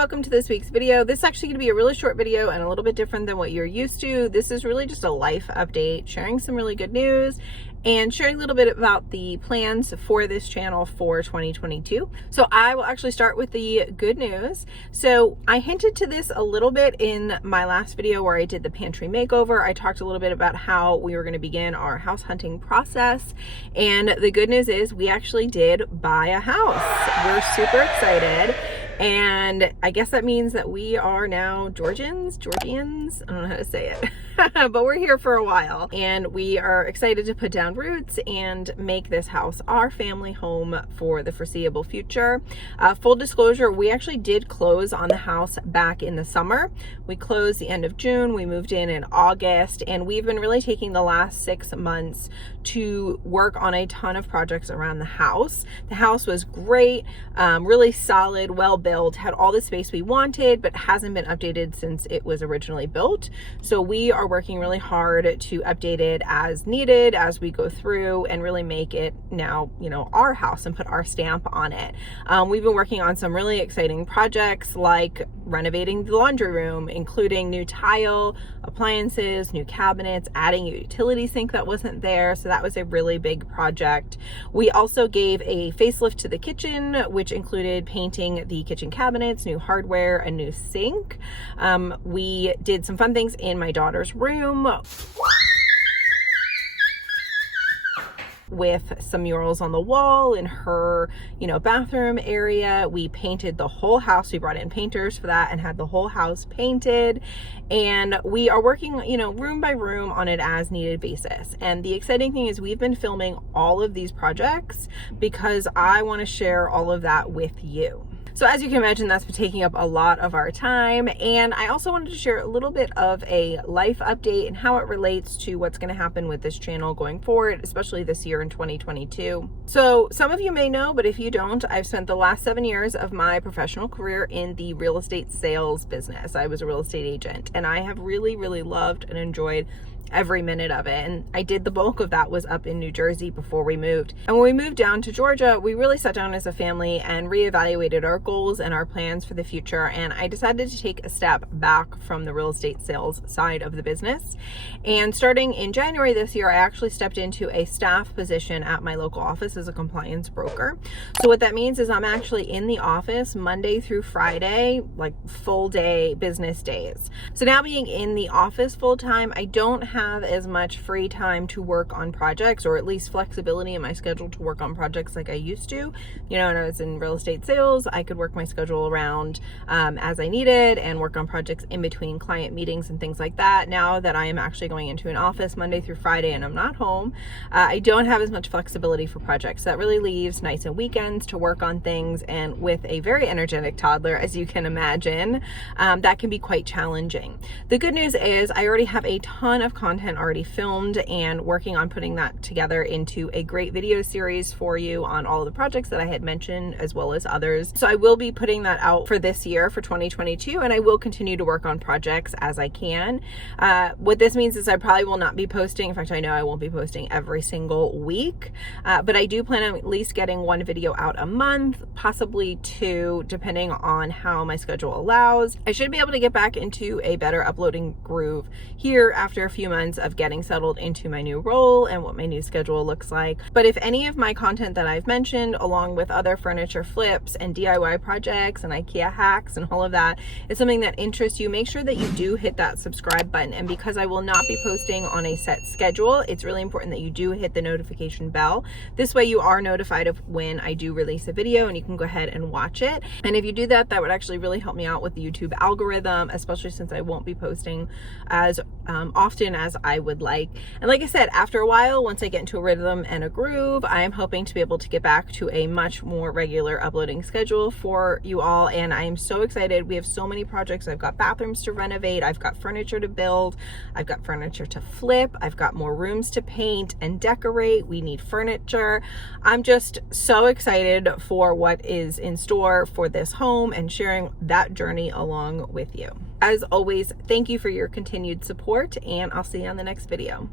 welcome to this week's video. This is actually going to be a really short video and a little bit different than what you're used to. This is really just a life update, sharing some really good news and sharing a little bit about the plans for this channel for 2022. So I will actually start with the good news. So I hinted to this a little bit in my last video where I did the pantry makeover. I talked a little bit about how we were going to begin our house hunting process. And the good news is we actually did buy a house. We're super excited. And I guess that means that we are now Georgians, I don't know how to say it, but we're here for a while and we are excited to put down roots and make this house our family home for the foreseeable future. Full disclosure, we actually did close on the house back in the summer. We closed the end of June, we moved in August, and we've been really taking the last 6 months to work on a ton of projects around the house. The house was great, really solid, well built, had all the space we wanted, but hasn't been updated since it was originally built. So we are working really hard to update it as needed as we go through and really make it now, our house and put our stamp on it. We've been working on some really exciting projects like renovating the laundry room, including new tile, appliances, new cabinets, adding a utility sink that wasn't there. So that was a really big project. We also gave a facelift to the kitchen, which included painting the kitchen cabinets, new hardware, a new sink. We did some fun things in my daughter's room with some murals on the wall in her, bathroom area. We painted the whole house. We brought in painters for that and had the whole house painted. And we are working, room by room on an as needed basis. And the exciting thing is we've been filming all of these projects because I want to share all of that with you. So as you can imagine, that's been taking up a lot of our time. And I also wanted to share a little bit of a life update and how it relates to what's going to happen with this channel going forward, especially this year in 2022. So some of you may know, but if you don't, I've spent the last 7 years of my professional career in the real estate sales business. I was a real estate agent and I have really, really loved and enjoyed every minute of it. And I did the bulk of that was up in New Jersey before we moved. And when we moved down to Georgia, we really sat down as a family and reevaluated our goals and our plans for the future. And I decided to take a step back from the real estate sales side of the business. And starting in January this year, I actually stepped into a staff position at my local office as a compliance broker. So what that means is I'm actually in the office Monday through Friday, like full day business days. So now being in the office full time, I don't have as much free time to work on projects, or at least flexibility in my schedule to work on projects like I used to. When I was in real estate sales, I could work my schedule around as I needed and work on projects in between client meetings and things like that. Now that I am actually going into an office Monday through Friday and I'm not home, I don't have as much flexibility for projects. That really leaves nights and weekends to work on things, and with a very energetic toddler, as you can imagine, that can be quite challenging. The good news is I already have a ton of content already filmed and working on putting that together into a great video series for you on all of the projects that I had mentioned, as well as others. So I will be putting that out for this year, for 2022, and I will continue to work on projects as I can. What this means is I probably will not be posting. In fact, I know I won't be posting every single week, but I do plan on at least getting 1 video out a month, possibly 2, depending on how my schedule allows. I should be able to get back into a better uploading groove here after a few months of getting settled into my new role and what my new schedule looks like. But if any of my content that I've mentioned, along with other furniture flips and DIY projects and IKEA hacks and all of that, is something that interests you, make sure that you do hit that subscribe button. And because I will not be posting on a set schedule, it's really important that you do hit the notification bell. This way you are notified of when I do release a video and you can go ahead and watch it. And if you do that, that would actually really help me out with the YouTube algorithm, especially since I won't be posting as often as I would like. And like I said, after a while, once I get into a rhythm and a groove, I am hoping to be able to get back to a much more regular uploading schedule for you all. And I am so excited. We have so many projects. I've got bathrooms to renovate. I've got furniture to build. I've got furniture to flip. I've got more rooms to paint and decorate. We need furniture. I'm just so excited for what is in store for this home and sharing that journey along with you. As always, thank you for your continued support, and I'll see you on the next video.